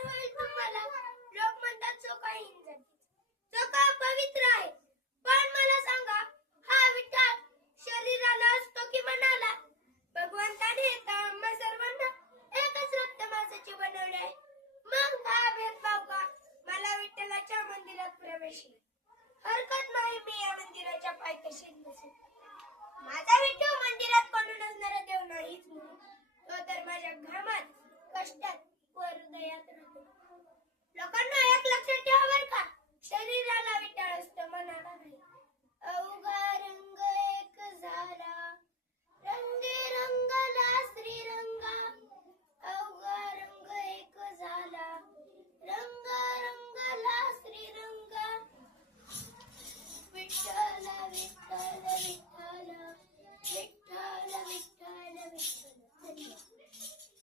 कळणार होईल तुम्हाला. लोक म्हणतात चोखा हिंदू, चोखा पवित्र आहे. पण मला सांगा, हा विठ्ठल शरीराला असतो की मनाला? भगवंताने आम्हा सर्वांना एकच रक्त मांसाचे बनवले आहे. मग हा भेदभाव का? मला विठ्ठलाच्या मंदिरात प्रवेश नाही. हरकत नाही मी या मंदिराच्या पायथ्याशी बसू. माझा विठू मंदिरात कोण नसणारा देव नाहीच म्हणून. तो तर माझ्या घामात, कष्टात व हृदयात राहतो. लोकांना एक लक्षात ठेवा बरं का, शरीराला विठ्ठल असतो, मनाला नाही. अवघा रंग एक झाला, रंगे रंगला श्रीरंगा. अवघा रंग एक झाला, रंग रंगला श्रीरंगा. विठ्ठला विठ्ठला